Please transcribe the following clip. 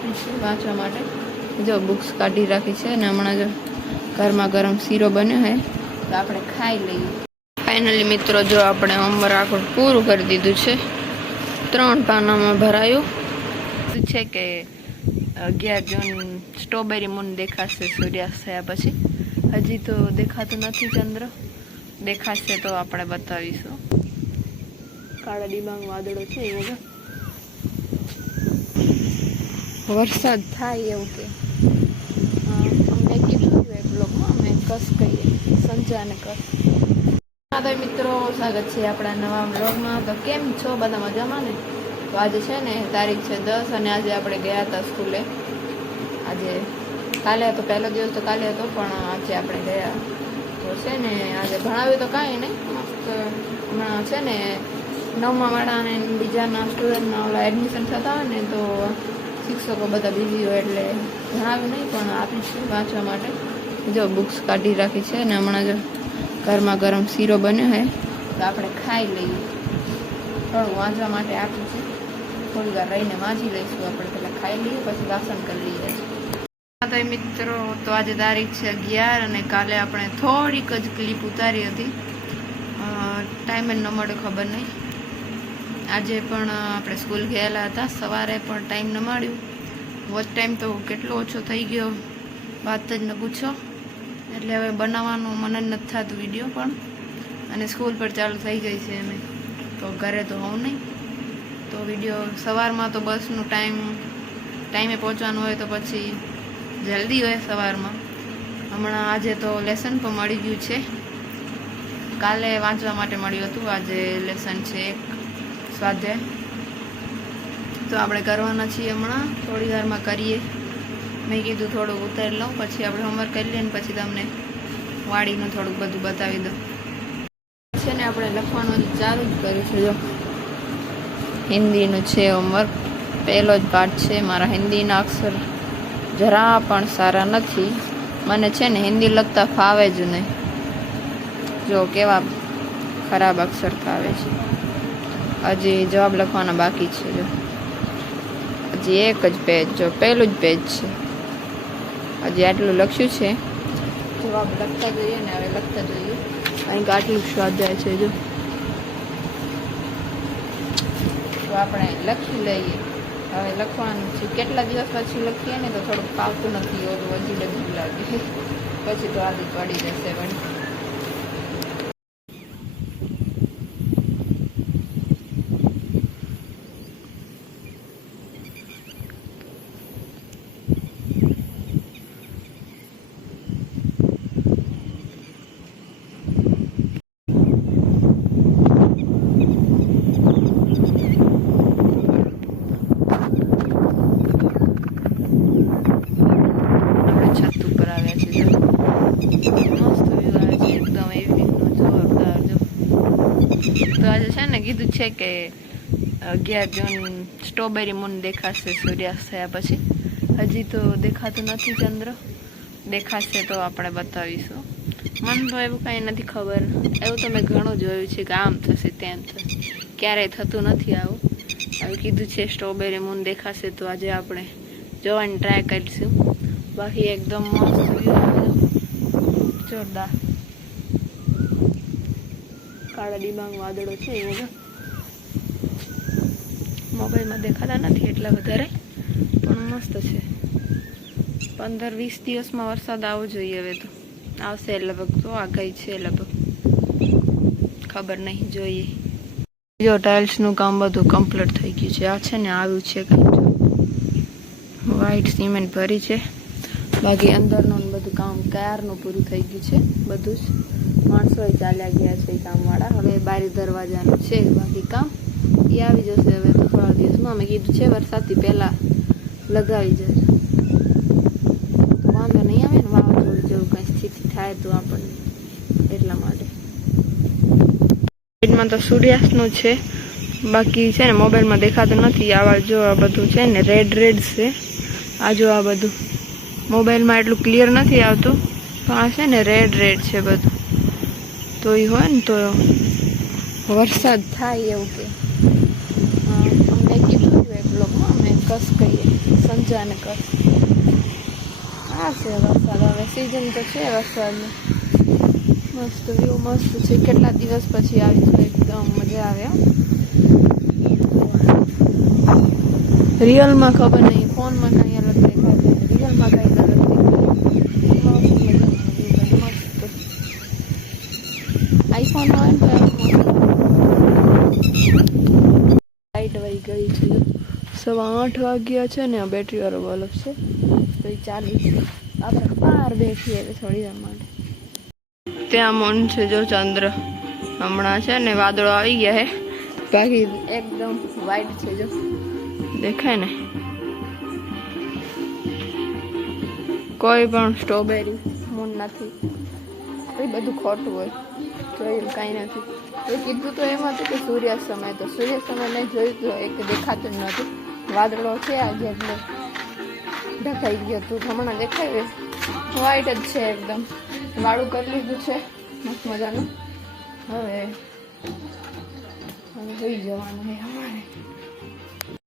આપી છે વાંચવા માટે. જો બુક્સ કાઢી રાખી છે અને હમણાં જો ગરમા ગરમ શીરો બન્યો હે તો આપણે ખાઈ લઈએ. ફાઇનલી મિત્રો, જો આપણે હોમવર્ક આખું પૂરું કરી દીધું છે, ત્રણ પાનામાં ભરાયું. છે કે અગિયાર જૂન સ્ટ્રોબેરી મૂન દેખાશે, સૂર્યાસ્ત થયા પછી. હજી તો દેખાતું નથી ચંદ્ર. દેખાશે તો આપણે બતાવીશું. કાળા ડિબાંગ વાદળો છે એ બધા વરસાદ થાય એવું કે. અમને કીધું હતું એક બ્લોગમાં અમે કસ કહીએ. સંજા અને કસ હા મિત્રો, સ્વાગત છે આપણા નવા બ્લોગમાં તો કેમ છો? બધા મજામાં ને? તો આજે છે ને તારીખ છે દસ અને આજે આપણે ગયા હતા સ્કૂલે. આજે કાલે હતો, પહેલો દિવસ તો કાલે હતો, પણ આજે આપણે ગયા. તો છે ને આજે ભણાવ્યું તો કાંઈ નહીં. મસ્ત હમણાં છે ને નવમા અને બીજાના સ્ટુડન્ટના ઓલા એડમિશન થતા હોય ને, તો શિક્ષકો બધા બિઝી હોય એટલે જણાવ્યું નહીં, પણ આપી છે વાંચવા માટે. જો બુક્સ કાઢી રાખી છે ને હમણાં જો ઘરમાં ગરમ શીરો બન્યો હોય તો આપણે ખાઈ લઈએ. થોડું વાંચવા માટે આપ્યું છે. થોડી વાર રહીને વાંચી લઈશું આપણે, પહેલાં ખાઈ લઈએ, પછી વાસણ કરી લઈએ. હા, તો મિત્રો, તો આજે તારીખ છે અગિયાર અને કાલે આપણે થોડીક જ ક્લિપ ઉતારી હતી. ટાઈમ જ ન મળે, ખબર નહીં. આજે પણ આપણે સ્કૂલ ગયેલા હતા. સવારે પણ ટાઈમ ન મળ્યું. વોચ ટાઈમ તો કેટલો ઓછો થઈ ગયો. વાત જ ન પૂછો. એટલે હવે બનાવવાનું મન જ નથી થતું વીડિયો પણ. અને સ્કૂલ પર ચાલુ થઈ ગઈ છે અમે તો ઘરે તો હોઉં નહીં. તો વીડિયો સવારમાં તો બસનું ટાઈમ, ટાઈમે પહોંચવાનું હોય તો પછી જલ્દી હોય સવારમાં. હમણાં આજે તો લેસન પણ મળી ગયું છે. કાલે વાંચવા માટે મળ્યું હતું. આજે લેસન છે એક. સ્વાધ્યાય. તો આપણે કરવાના છીએ હમણાં. થોડી વારમાં કરીએ. મેં કીધું થોડુંક ઉતારી લઉં, પછી આપણે હોમવર્ક કરી લઈએ ને પછી તમને વાડીનું થોડુંક બધું બતાવી દઉં. છે ને આપણે લખવાનું ચાલુ જ કર્યું છે, જો. હિન્દીનું છે હોમવર્ક પહેલો જ પાઠ છે. મારા હિન્દીના અક્ષર જરા પણ સારા નથી. મને છે ને હિન્દી લખતા ફાવે જ નહીં. જો કેવા ખરાબ અક્ષર ફાવે છે. હજી જવાબ લખવાના બાકી છે, જો. હજી એક જ પેજ જો, પહેલું જ પેજ છે. હજી આટલું લખ્યું છે. જવાબ લખતા જઈએ ને હવે લખતા જઈએ. અહીં આટલું સ્વાધ્યાય છે, જો. તો આપણે લખી લઈએ. હવે લખવાનું છે, કેટલા દિવસ પછી લખીએ ને તો થોડુંક ફાવતું નથી હોતું હજી બધું લાગે. પછી તો આદત પડી જશે, વળી આપણે છત આવ્યા છે. મસ્ત વ્યૂ આવે છે. એકદમ એવી નો જોરદાર જો. તો આજે છે ને કીધું છે કે અગિયાર જૂન સ્ટ્રોબેરી મૂન દેખાશે સૂર્યાસ્ત થયા પછી. હજી તો દેખાતું નથી ચંદ્ર. દેખાશે તો આપણે બતાવીશું. મન તો એવું કાંઈ નથી ખબર. એવું તો મેં ઘણું જોયું છે કે આમ થશે, તેમ થશે. ક્યારેય થતું નથી આવું. હવે કીધું છે સ્ટ્રોબેરી મૂન દેખાશે તો આજે આપણે જોવાની ટ્રાય કરીશું. બાકી એકદમ મસ્ત. જોરદાર. કાળા ડિબાંગ વાદળો છે એ બધા. મોબાઈલમાં દેખાતા નથી એટલા વધારે, પણ મસ્ત છે. પંદર વીસ દિવસમાં વરસાદ આવવો જોઈએ હવે તો. આવશે લગભગ તો આગાહી છે લગભગ. ખબર નહીં, જોઈએ. જો ટાઇલ્સનું કામ બધું કમ્પ્લીટ થઈ ગયું છે. આ છે ને, આવ્યું છે કંઈ વ્હાઇટ સિમેન્ટ ભરી છે. બાકી અંદરનું બધું કામ ક્યારનું પૂરું થઈ ગયું છે? બધું જ. માણસો ચાલ્યા ગયા છે કામવાળા. હવે બારી દરવાજાનું છે બાકી કામ. એ આવી જશે હવે તો થોડા દિવસમાં. અમે કીધું છે વરસાદથી પહેલાં લગાવી જશે. વાંધો નહીં આવે ને? વાવાઝોડું જેવું કંઈ સ્થિતિ થાય તો આપણને એટલા માટે. સાઈડમાં તો સૂર્યાસ્તનું છે. બાકી છે ને મોબાઈલમાં દેખાતું નથી. આવા જો આ બધું છે ને રેડ રેડ છે. આ જો આ બધું. મોબાઈલમાં એટલું ક્લિયર નથી આવતું. પણ આ છે ને રેડ રેડ છે બધું. તો એ હોય ને તો વરસાદ થાય એવું કે. અમને કીધું હતું એક બ્લોગમાં અમે કસ કહીએ સંજાને કસ આ છે વરસાદ હવે સિઝન તો છે વરસાદની. મસ્ત વ્યૂ મસ્ત છે. કેટલા દિવસ પછી આવી છે એકદમ મજા આવે. રિયલમાં ખબર નહીં ફોનમાં કાંઈ અલગ દેખાય છે. રિયલમાં કાંઈ અલગ દેખાય મસ્ત મજાનો view છે, મસ્ત આઈફોનમાં હોય ને તો એમ વહી ગઈ છે. સવા આઠ વાગ્યા છે ને આ બેટરીવાળો બલ્બ છે. તો એ ચાલુ આપણે બહાર બેઠીએ થોડી વાર માટે. ત્યાં મન છે જો ચંદ્ર હમણાં છે ને વાદળો આવી ગયા હે. બાકી એકદમ વ્હાઈટ છે જો. દેખાય ને? કોઈ પણ સ્ટ્રોબેરી મૂન નથી. એ બધું ખોટું હોય. જોયું કાંઈ નથી. એ કીધું તો એમ હતું કે સૂર્યાસ્ત સમય. તો સૂર્યાસ્ત સમય મેં જોયું તો એક દેખાતું જ નહોતું. વાદળો છે આજે એટલે ઢકાઈ ગયું હતું. હમણાં દેખાય વ્હાઈટ જ છે એકદમ. વાળું કરી લીધું છે. મસ્ત મજાનું. હવે હવે હોઈ જવાનું છે અમારે